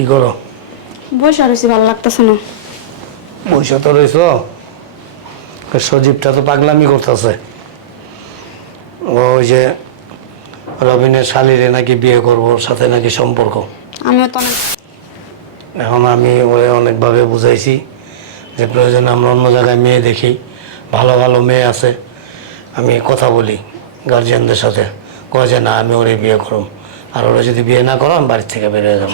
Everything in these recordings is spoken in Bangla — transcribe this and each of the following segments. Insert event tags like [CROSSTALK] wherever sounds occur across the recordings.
কি করো? বসে রয়েছি ভালো লাগতেছে না। বৈশা তো রয়েছ সজীবটা তো পাগলামি করতেছে। ওই যে রবিনের শালিরে নাকি বিয়ে করব ওর সাথে নাকি সম্পর্ক। আমিও তো অনেক এখন আমি ওরে অনেকভাবে বুঝাইছি যে প্রয়োজনে আমরা অন্য জায়গায় মেয়ে দেখি। ভালো ভালো মেয়ে আছে আমি কথা বলি গার্জিয়ানদের সাথে। কয় যে না আমি ওরে বিয়ে করব আর ওরা যদি বিয়ে না করো আমি বাড়ির থেকে বেরিয়ে যাব।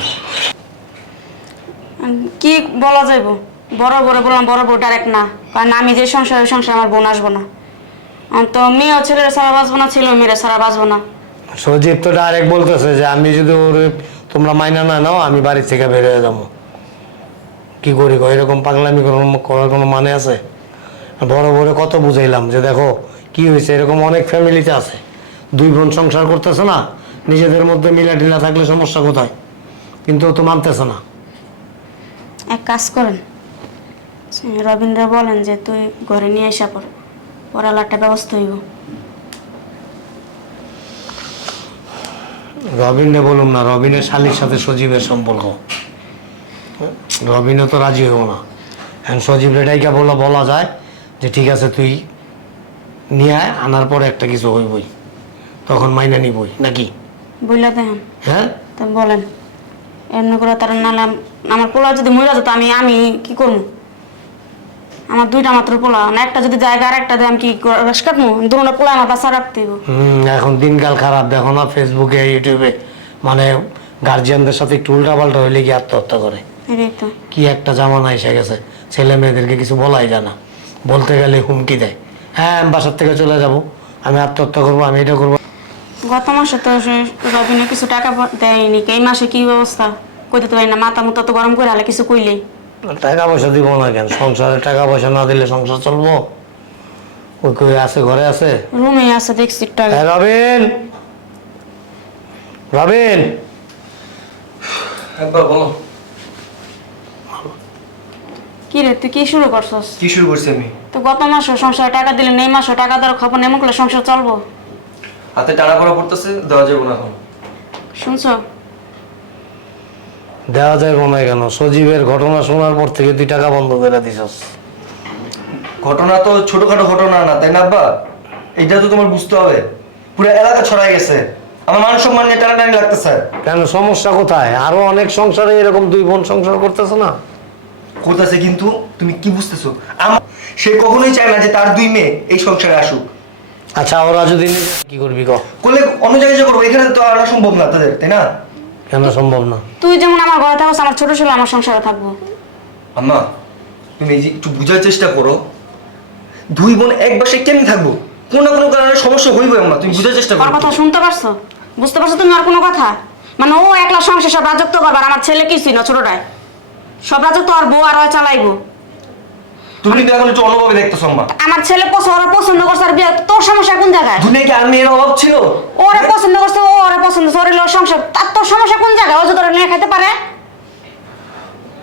কি বলা যাইব? বড় বড় বললাম, বড় বড় ডাইরেক্ট না। কারণ আমি যে সংসার, ওই সংসার আমার বোন আসব না। তো মেয়েও ছেলের সারা বাঁচবো না, ছেলেও মেয়েরা সারা বাঁচবো না। সজীব তো ডাইরেক্ট বলতেছে যে, আমি যদি ওর, তোমরা মাইনা না নাও, আমি বাড়ি থেকে বেরিয়ে যাব। কি করি এরকম পাগলামি করার- কোনো মানে আছে? বড় বড় কত বুঝাইলাম যে, দেখো, কি হয়েছে এরকম অনেক ফ্যামিলিতে আছে। দুই বোন সংসার করতেছে না, নিজেদের মধ্যে মিলা টিলা থাকলে সমস্যা কোথায়? কিন্তু তো মানতেছে না। এক কাজ করেন। রবীন্দ্র বলেন যে তুই ঘরে নিয়ে আসা পর পড়ার একটা ব্যবস্থা হইব। রবিনে বলুন না রবিনের শালির সাথে সজীবের সম্পর্ক। রবিনে তো রাজি হব না। এখন সজীব রেডাইকা বলা বলা যায় যে ঠিক আছে তুই নিয়ে আয় আনার পরে একটা কিছু হইবই। তখন মাইনা নিবই নাকি? দেখেন হ্যাঁ? তো বলেন। এমনি করে তার নাহলে আমার পোলা যদি মরে যেত আমি আমি কি করব আমার দুইটা মাত্র পোলা একটা যদি জায়গা আর একটা দিয়ে আমি কি রস কাটবো দুটো পোলা আমার বাসা রাখতে এখন দিনকাল খারাপ দেখো না ফেসবুকে ইউটিউবে মানে গার্জিয়ানদের সাথে একটু উল্টাপাল্টা হইলে কি আত্মহত্যা করে। কি একটা জামানা এসে গেছে ছেলে মেয়েদেরকে কিছু বলাই জানা বলতে গেলে হুমকি দেয়। হ্যাঁ আমি বাসার থেকে চলে যাব আমি আত্মহত্যা করব আমি এটা করব গত মাসে তো রবিনে কিছু টাকা দেয়নি এই মাসে কি ব্যবস্থা? কইতে তো পারি না মাথা মতো তো গরম করে হলে কিছু কইলেই। টাকা পয়সা দিব না কেন? সংসারে টাকা পয়সা না দিলে সংসার চলবো? ওই কই আছে ঘরে আছে? রুমে আছে দেখছি। হ্যাঁ রবিন! রবিন! একবার বলো। কি রে তুই কি শুরু করছস? কি শুরু করছি আমি? তো গত মাসে সংসারে টাকা দিলে নেই মাসে টাকা দেওয়ার খবর নেমন করলে সংসার চলবো? হাতে টানা পড়া পড়তেছে দেওয়া যাবে না এখন। শুনছো? দেওয়া যাইব না কেন? সজীবের ঘটনা শোনার পর থেকে তুই টাকা বন্ধ করে দিছস। ঘটনা তো ছোটখাটো ঘটনা না তাই না আব্বা? এটা তো তোমার বুঝতে হবে। পুরো এলাকা ছড়াই গেছে। আমার মান সম্মান নিয়ে টানাটানি লাগতেছে। কেন সমস্যা কোথায়? আরও অনেক সংসারে এরকম দুই বোন সংসার করতেছে না? করতেছে কিন্তু তুমি কি বুঝতেছো? আমার সে কখনোই চায় না যে তার দুই মেয়ে এই সংসারে আসুক। আচ্ছা ওরা যদি কি করবি ক? করলে অন্য জায়গায় যে করব এখানে তো আর সম্ভব না তাদের তাই না? কেন সম্ভব না? তুই যেমন আমার ঘরে থাকস আমার ছোট ছেলে আমার সংসারে থাকব। আম্মা তুমি এই যে একটু বোঝার চেষ্টা করো দুই বোন এক বাসায় কেমনি থাকব? কোনো না কোনো কারণে সমস্যা হইবে আম্মা তুমি বোঝার চেষ্টা ওর করো। কথা শুনতে পারছ? বুঝতে পারছ তুমি আর কোনো কথা? মানে ও একলা সংসার সব রাজত্ব করবার আমার ছেলে কিছুই না ছোটটায়। সব রাজত্ব আর বউ আর ও চালাইবো। তুমি কিন্তু এখন একটু অন্যভাবে দেখতেছো আম্মা। আমার ছেলে পছন্দ ওরা পছন্দ করছে আর বিয়ে তোর সমস্যা কোন জায়গায়? দুনিয়া কি আর মেয়ের অভাব ছিল? ওরা পছন্দ করছে ও ওরা পছন্দ ওর হলো সংসার। তার তোর সমস্যা কোন জায়গায়? ও যদি ওরা নিয়ে খেতে পারে?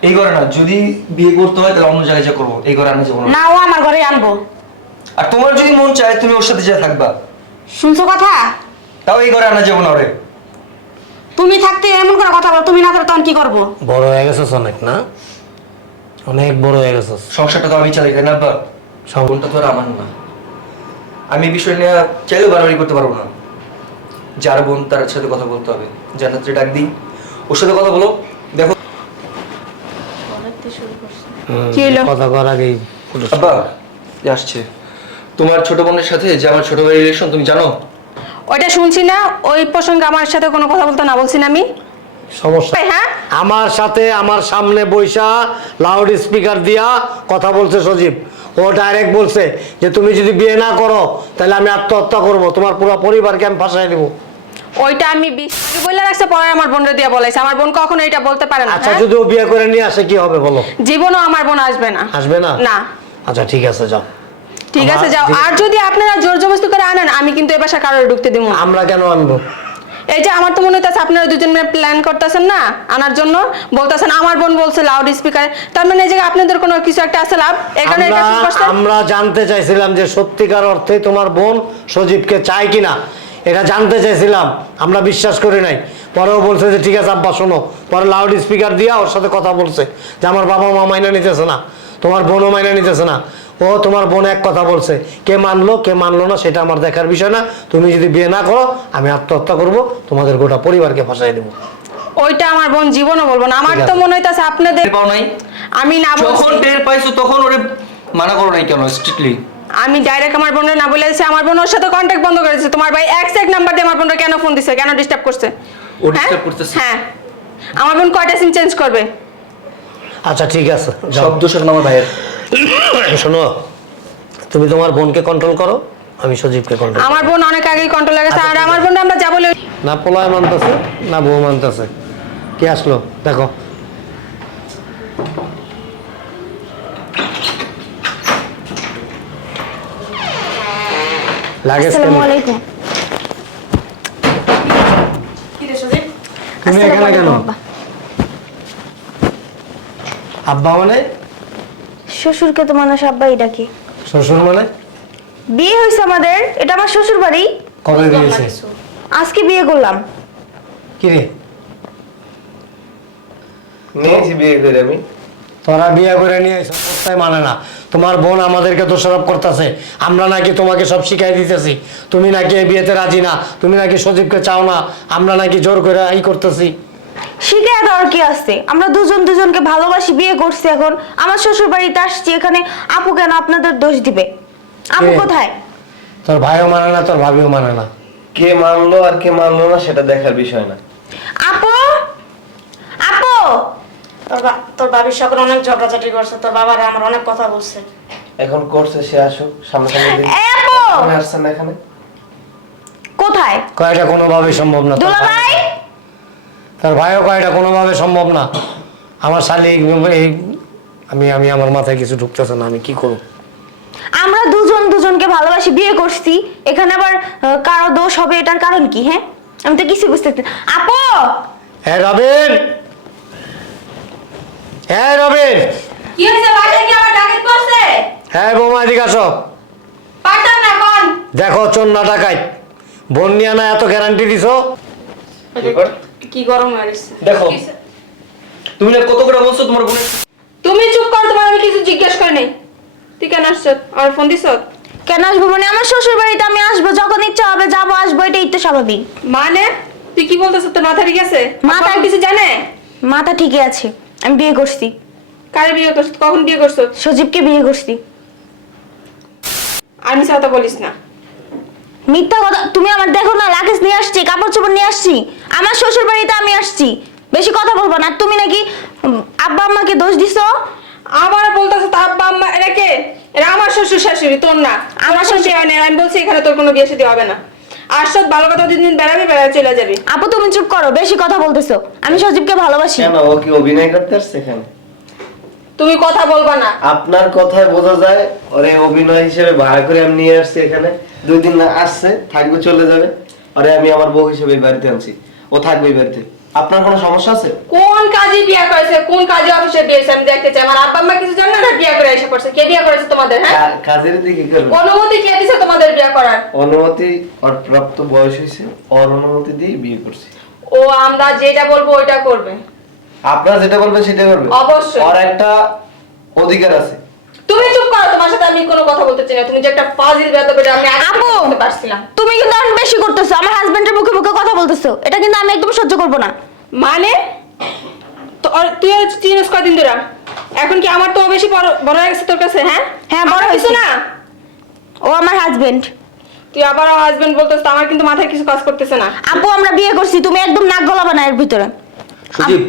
এই ঘরে না যদি বিয়ে করতে হয় তাহলে অন্য জায়গায় যা করব। এই ঘরে আমি যাব না। ও আমার ঘরে আনব। আর তোমার যদি মন চায় তুমি ওর সাথে যা থাকবা। শুনছো কথা? তাও এই ঘরে আনা যাব না ওরে। তুমি থাকতে এমন করে কথা বলো তুমি না থাকলে তখন কি করব? বড় হয়ে গেছিস অনেক না? অনেক বড় হয়ে গেছিস সংসারটা তো আমি চালাই তাই না বা সব- তো আর আমার না? আমি এই বিষয় নিয়ে চাইলেও বাড়াবাড়ি করতে পারব না। যার বোন তার সাথে কথা বলতে হবে। জান্নাতরে ডাক দিই। ওর সাথে কথা বলো। দেখো? কথা কর আগেই আব্বা এ আসছে। তোমার ছোট বোনের সাথে যে আমার ছোট ভাইয়ের রিলেশন তুমি জানো? ওইটা শুনছি না ওই প্রসঙ্গে আমার সাথে কোনো কথা বলতে না বলছি না আমি। সমস্যা। হ্যাঁ আমার সাথে আমার সামনে বৈশা লাউড স্পিকার দিয়া কথা বলছে সজীব। ও ডাইরেক্ট বলছে যে তুমি যদি বিয়ে না করো তাহলে আমি আত্মহত্যা করব। তোমার পুরো পরিবারকে আমি ফাঁসাই দেবো। ওইটা আমি বিশ্বাস বলে রাখছে পরে আমার বোনরে দিয়ে বলেছে আমার বোন কখনো এটা বলতে পারে না আচ্ছা হ্যাঁ? যদি ও বিয়ে করে নিয়ে আসে কি হবে বলো? জীবনও আমার বোন আসবে না। আসবে না? না। আচ্ছা ঠিক আছে যাও। ঠিক আছে যাও। আর যদি আপনারা জোর জবরদস্তি করে আনেন আমি কিন্তু এ বাসা কারোর ঢুকতে দিব আমরা কেন আনব? এই যে আমার তো মনে হইতেছে আপনারা দুজন মিলে প্ল্যান করতেছেন না আনার জন্য। বলতেছেন আমার বোন বলছে লাউড স্পিকার তার মানে এই যে আপনাদের কোনো কিছু একটা আছে লাভ? এখানে এটা আমরা করছেন? আমরা জানতে চাইছিলাম যে সত্যিকার অর্থে তোমার বোন সজীবকে চায় কিনা। এটা জানতে চাইছিলাম। আমরা বিশ্বাস করি নাই। পরেও বলছে যে ঠিক আছে আব্বা শোনো। পরে লাউড স্পিকার দিয়া ওর সাথে কথা বলছে। যে আমার বাবা মা মাইনা নিতেছে না। তোমার বোনও মাইনা নিতেছে না। ও তোমার বোন এক কথা বলছে কে মানলো কে মানলো না সেটা আমার দেখার বিষয় না। তুমি যদি বিয়ে না করো আমি আত্মহত্যা করব তোমাদের গোটা পরিবারকে ফাঁসাই দেবো। ওইটা আমার বোন জীবনও বলব না। আমার তো মনে হইতাছে আপনাদের পাও নাই? আমি না যখন বলছি টের পাইছো তখন ওরে মানা করো নাই কেন স্ট্রিক্টলি আমি ডাইরেক্ট আমার বোনের না বলে দিয়েছি আমার বোন ওর সাথে কন্ট্যাক্ট বন্ধ করেছে তোমার ভাই এক এক নাম্বার দিয়ে আমার বোনটা কেন ফোন দিছে? কেন ডিস্টার্ব করছে? ও হ্যাঁ? disturb করতেছে? হ্যাঁ। আমার বোন কয়টা সিম চেঞ্জ করবে? আচ্ছা ঠিক আছে যাও। সব দোষ এখন আমার ভাইয়ের। শোনো তুমি তোমার বোনকে কন্ট্রোল করো আমি সজীবকে কন্ট্রোল আমার বোন অনেক আগেই কন্ট্রোল গেছে আচ্ছা, আর আমার বোন আমরা যা বলে না পোলায় মানতেছে না বউ মানতেছে। কে আসলো? দেখো। লাগে আসসালামু আলাইকুম। কি রে সুদীপ তুমি এখানে কেন। আব্বা মানে? শ্বশুরকে তো মানুষ আব্বাই ডাকে। শ্বশুর মানে? বিয়ে হয়েছে আমাদের। এটা আমার শ্বশুর বাড়ি কবে দিয়েছে আজকে বিয়ে করলাম। কি রে? নিয়েছি বিয়ে করে আমি। তোরা বিয়ে করে নিয়ে এসে অবস্থায় মানে না। তোমার বোন আমাদেরকে দোষারোপ করতেছে। আমরা নাকি তোমাকে সব শিখাই দিতেছি। তুমি নাকি এই বিয়েতে রাজি না। তুমি নাকি সজীবকে চাও না। আমরা নাকি জোর করে এই করতেছি। শিখে দেওয়ার কি আছে? আমরা দুজন দুজনকে ভালোবাসি বিয়ে করছি এখন। আমার শ্বশুর বাড়িতে আসছি এখানে আপু কেন আপনাদের দোষ দিবে? আপু কে? কোথায়? তোর ভাইও মানে না তোর ভাবিও মানে না। কে মানলো আর কে মানলো না সেটা দেখার বিষয় না। আপু? আপু? তোর বা- তোর বাবির সকলে অনেক ঝগড়াঝাটি করছে তোর বাবার আমার অনেক কথা বলছে। এখন করছে সে আসুক সামনে সামনে এ আপু! আপনি আসছেন না এখানে? কোথায়? কয়টা কোনোভাবে সম্ভব না। তোর দুলা ভাই- ভাই তোর ভাইও কয় এটা কোনোভাবে সম্ভব না। আমার শালি এই আমি আমি আমার মাথায় কিছু ঢুকতেছে না আমি কি করব? আমরা দুজন দুজনকে ভালোবাসি বিয়ে করছি। এখানে আবার কারও দোষ হবে এটার কারণ কি হ্যাঁ? আমি তো কিছু বুঝতে পারছি- আপু! হ্যাঁ রবিন! হ্যাঁ রবিন! কি হয়েছে? বাসায় কি আমার ডাকিত পড়ছে হ্যাঁ বৌমা এদিকে আসো। পারতাম না কোন দেখো চোর না টাকাই বোন নিয়ে না এত গ্যারান্টি দিছো? এবার কি গরম হয়ে গেছে? দেখো। তুমি না কত করে বলছো তোমার বোনের তুমি চুপ কর তোমার আমি কিছু জিজ্ঞেস করি নাই। তুই কেন আসছ? আমার ফোন দিছ? কেন আসব মানে আমার শ্বশুর বাড়িতে আমি আসব যখন ইচ্ছা হবে যাব আসব এটাই তো স্বাভাবিক। মানে? তুই কি বলতেছ? তোর মাথা ঠিক আছে? মাথা- কিছু জানে? মাথা ঠিকই আছে। আমি বিয়ে করছি। কারে বিয়ে করছ? কখন বিয়ে করছ? সজীবকে বিয়ে করছি। আর মিছা কথা বলিস না। মিথ্যা কথা তুমি আমার দেখো না লাগেজ নিয়ে আসছি কাপড় চোপড় নিয়ে আসছি আমার শ্বশুর বাড়িতে আমি আসছি। বেশি কথা বলব না তুমি নাকি আব্বা আম্মাকে দোষ দিছো? আমার বলতেছে তার আব্বা আম্মা এরা কে? এরা আমার শ্বশুর শাশুড়ি তোর না। আমার শ্বশুর হয় না আমি বলছি এখানে তোর কোনো বিয়ে শাদী হবে না। আর সব ভালো কথা দিন দিন বেড়াবি বেড়াবে চলে যাবি। আপু তুমি চুপ করো বেশি কথা বলতেছো। আমি সজীবকে ভালোবাসি। কেন ও কি অভিনয় করতে আসছে এখানে? তুমি কথা বলবা না। আপনার কথায় বোঝা যায় ওরে অভিনয় হিসেবে ভাড়া করে আমি নিয়ে আসছি এখানে। দুই দিন না আসছে থাকবে চলে যাবে। আরে আমি আমার বউ হিসেবে বাড়িতে আনছি। ও থাকবে বাড়িতে। আপনার কোনো সমস্যা আছে? কোন কাজে বিয়ে করেছে? কোন কাজে অফিসে বিয়েছে আমি দেখতে চাই। আমার আব্বা আম্মা কিছু জানে না বিয়ে করে এসে পড়ছে? কে বিয়ে করেছে তোমাদের হ্যাঁ? কাজের দিকে করবে? অনুমতি কে দিছে তোমাদের বিয়ে করার? অনুমতি ওর প্রাপ্ত বয়স হয়েছে। ওর অনুমতি দিয়ে বিয়ে করছি। ও আমরা যেটা বলব ওইটা করবে। আপনারা যেটা বলবেন সেটা করবে। অবশ্যই। ওর একটা অধিকার আছে। তুমি চুপ করো তোমার সাথে আমি কোনো কথা বলতে চাই না। তুমি যে একটা ফাজিল বেয়াদব এটা আমি আপু! বুঝতে পারছিলাম। তুমি কিন্তু অনেক বেশি করতেছো। আমার হাজবেন্ডের মুখে মুখে কথা বলতেছো। এটা কিন্তু আমি একদম সহ্য করব না। মানে? তো আর- তুই আর চিনিস কদিন ধরে? এখন কি আমার তো বেশি বড় বড় হয়ে গেছে তোর কাছে হ্যাঁ? হ্যাঁ, বড় হয়েছে। না? ও আমার হাজবেন্ড তুই আবার হাজবেন্ড বলতেছ তো আমার কিন্তু মাথায় কিছু কাজ করতেছে না। আপু আমরা বিয়ে করছি। তুমি একদম নাক গলাবে না এর ভিতরে। সজীব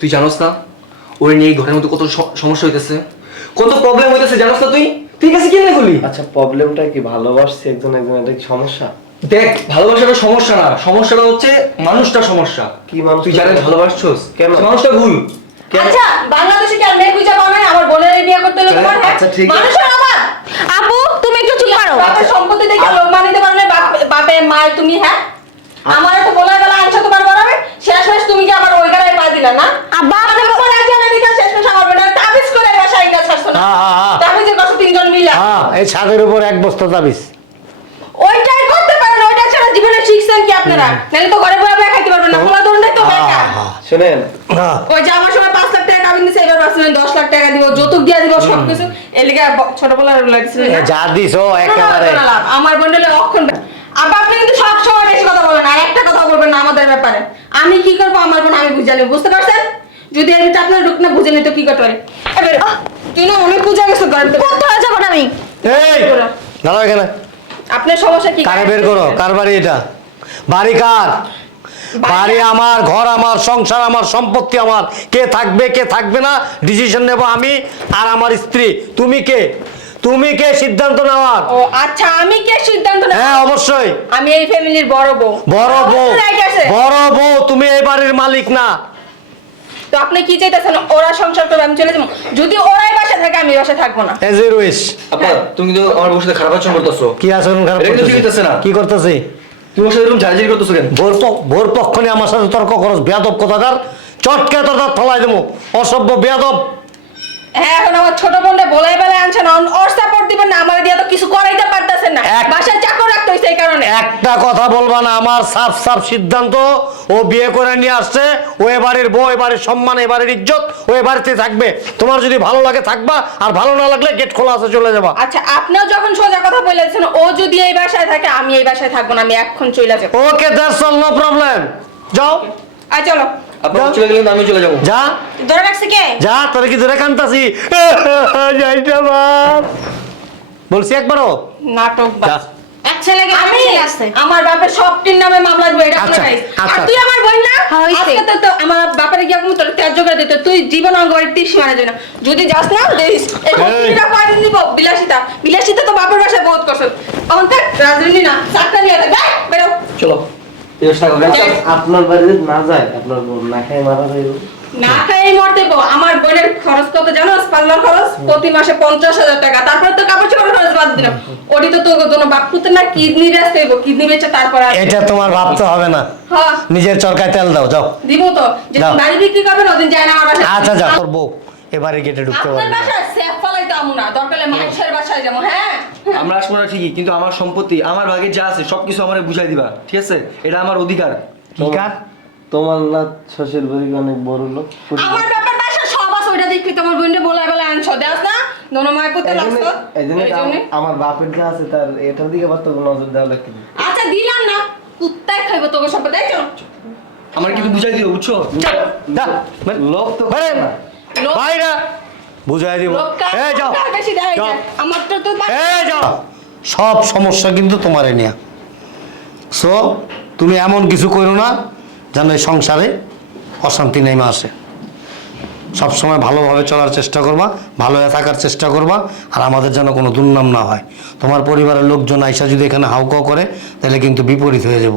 তুই জানোস না? ওর নিয়ে ঘরের মধ্যে কত সমস্যা হইতেছে। কত প্রবলেম হইতেছে জানোস না তুই? ঠিক আছে কি না বলি আচ্ছা প্রবলেমটা কি ভালোবাসছে একজন একজন এটা কি সমস্যা? দেখ ভালোবাসাটা সমস্যা না। সমস্যাটা হচ্ছে মানুষটা সমস্যা। কি মানুষটা? তুই জানিস ভালোবাসছস? কেন? মানুষটা ভুল। আচ্ছা বাংলাদেশে কি আর মেয়ে খুঁজে পাবে না আমার বোনের এই বিয়ে করতে হলে তোমার? হ্যাঁ? আচ্ছা, ঠিক আছে। মানুষের অভাব। আপু তুমি একটু চুপ করো। বাপের সম্পত্তি দেখে লোক মানিতে পারো না বাপে মায়ের তুমি হ্যাঁ? আমার তো বলা গেল আনছো তোমার বড়াবে শেষ শেষ তুমি কি আমার ওই গাড়ায় পা দিলা না? আব্বা, আমার পর একজন এদিকে শেষ শেষ আমার বোনের তাবিজ করে এই বাসায় ইংরেজ ছাড়ছো না হ্যাঁ, হ্যাঁ, হ্যাঁ। তাবিজের কথা তিনজন মিলা হ্যাঁ এই ছাদের উপর এক বস্তা তাবিজ। ওইটাই করতে পারেন ওইটা ছাড়া জীবনে শিখছেন কি আপনারা? নাহলে তো ঘরে বসে খাইতে পারবেন না পোলা ধরনের তো বেকার শুনেন। ওই যে আমার সময় পাঁচ লাখ টাকা কাবিন দিছে এবার ভাবছিলেন দশ লাখ টাকা দিব যৌতুক দিয়ে দিব সবকিছু। এলিগা ছোট পোলার লাগছিল যা দিছো একেবারে। আমার বন্ডেলে অক্ষণ আবার আপনি কিন্তু সব সময় বেশি কথা বলেন আর একটা কথা বলবেন না আমাদের ব্যাপারে। আমি কি করব আমার বোন আমি বুঝে নেব বুঝতে পারছেন? যদি ভিতরে আপনার ঢুক না বুঝে নিতে কি করতে হয়? এবার তুই না অনেক বুঝে গেছো গাড়িতে কোথায় যাব না আমি? এই! দাঁড়াও এখানে। আপনার সমস্যা কি? কারে বের করো? কার বাড়ি এটা? বাড়ি কার? বাড়ি আমার ঘর আমার সংসার আমার সম্পত্তি আমার। কে থাকবে কে থাকবে না ডিসিশন নেব আমি আর আমার স্ত্রী। তুমি কে? তুমি কে সিদ্ধান্ত নেওয়ার? ও আচ্ছা আমি কে সিদ্ধান্ত নেব? হ্যাঁ অবশ্যই। আমি এই ফ্যামিলির বড় বউ। বড় বউ। বড় বউ তুমি এই বাড়ির মালিক না। তো আপনি কি চাইতেছেন? ওরা সংসার করবে আমি চলে যাব। যদি ওরাই বাসা থাকে আমি বাসা থাকব না। এজ এ উইশ আপা তুমি কিন্তু আমার সাথে খারাপ আচরণ করতেছো। কি আচরণ খারাপ করতেছি? না। কি করতেছি? তুমি ওর সাথে এরকম ঝাড়ঝাড়ি করতেছো কেন? ভোর ভোর পক্ষণে আমার সাথে তর্ক করস বেয়াদব কথাকার? চটকে তোর দাঁত ফলাই দেবো। অসভ্য বেয়াদব। হ্যাঁ এখন আমার ছোট বোনটা বলাই বেলায় আনছেন অন- ওর সাপোর্ট দিবেন না আমার দিয়ে তো কিছু করাইতে পারতেছেন না এক- বাসায় চাকর রাখতে হইছে এই একটা কথা বলবা না আমার সাফ সাফ সিদ্ধান্ত ও বিয়ে করে নিয়ে আসছে ও এ বাড়ির বউ এ বাড়ির সম্মান এ বাড়ির ইজ্জত ও এ বাড়িতে থাকবে। তোমার যদি ভালো লাগে থাকবা আর ভালো না লাগলে গেট খোলা আছে চলে যাবা। আচ্ছা আপনিও যখন সোজা কথা বলেছেন ও যদি এই বাসায় থাকে আমি এই বাসায় থাকব না আমি এখন চলে যাব। Okay that's all no problem. যাও। আয় চলো। আপনার চলে গেলেন তো আমিও চলে যাব। যা। ধরে রাখছে কে? যা তোর কি ধরে কান্তাছি? [LAUGHS] যাইটা বাপ বলছি একবারও। নাটক বাস এক ছেলেকে আমি? আমি আছে আমার বাপের সবটির নামে মামলা দিব এটা আচ্ছা, আর আচ্ছা। তুই আমার বোন না? হ্যাঁ, হইছে। আজকে তো- তো আমার বাপের গিয়ে কোন তোর ত্যায্য করে দিত? তুই জীবন অঙ্গের তীর মারা যায় না যদি যাস না দেখিস। এই ভক্তিটা পানি নিব বিলাসিতা। বিলাসিতা তো বাপের বাসায় বহুত করছ তখন থাক রাজনীতি না নিয়ে বেরো। চলো আপনার বাড়িতে না যায় আপনার বোন না খাই মারা যাইব না খাই মরতে গো আমার বোনের খরচ কত জানো? পার্লার খরচ? প্রতি মাসে পঞ্চাশ হাজার টাকা। তারপরে তো কাপড় চোপড় খরচ বাদ দিলাম। ওটি তো তোর জন্য বাপ পুতের না কিডনি বেচতে হইব। কিডনি বেচে তারপর এটা তোমার ভাবতে হবে না। হ্যাঁ। নিজের চরকায় তেল দাও যাও। দিব তো। যে বাড়ি বিক্রি করবেন ওদিন যায় না আমার বাসায়। আচ্ছা যা তোর বউ এবারে গেটে ঢুকতে পারবে। বাসায় সেফ ফালাইতে আমু না দরকার মানুষের বাসায় যাব হ্যাঁ? আমরা আসব না ঠিকই কিন্তু আমার সম্পত্তি আমার ভাগে যা আছে সবকিছু আমার বুঝাই দিবা ঠিক আছে? এটা আমার অধিকার। কি কার তোমার না শ্বশুর বাড়ি অনেক বড় লোক। আমার ব্যাপার বাসা সব আছে ওইটা দেখবি তোমার বোনটা বলে বলে আনছো। দেখ না দোনো মায় পুতে লাগছো। এই জন্য। আমার বাপের যা আছে তার এটার দিকে আবার তো নজর দেওয়া লাগবে আচ্ছা দিলাম না। কুত্তায় খাইবো তোকে সব দেখো আমার কিন্তু বুঝাই দিও বুঝছ? যা, যা, লোক তো বাইরে, না। লোক- বুঝাই দিব। এ যাও। আমার তো তো এ যাও। সব সমস্যা কিন্তু তোমারে নিয়ে। সো তুমি এমন কিছু করো না যেন এই সংসারে অশান্তি নেমে আসে। সবসময় ভালোভাবে চলার চেষ্টা করবা, ভালো থাকার চেষ্টা করবা, আর আমাদের যেন কোনো দুর্নাম না হয়। তোমার পরিবারের লোকজন আইসা যদি এখানে হাউকাও করে, তাহলে কিন্তু বিপরীত হয়ে যাব।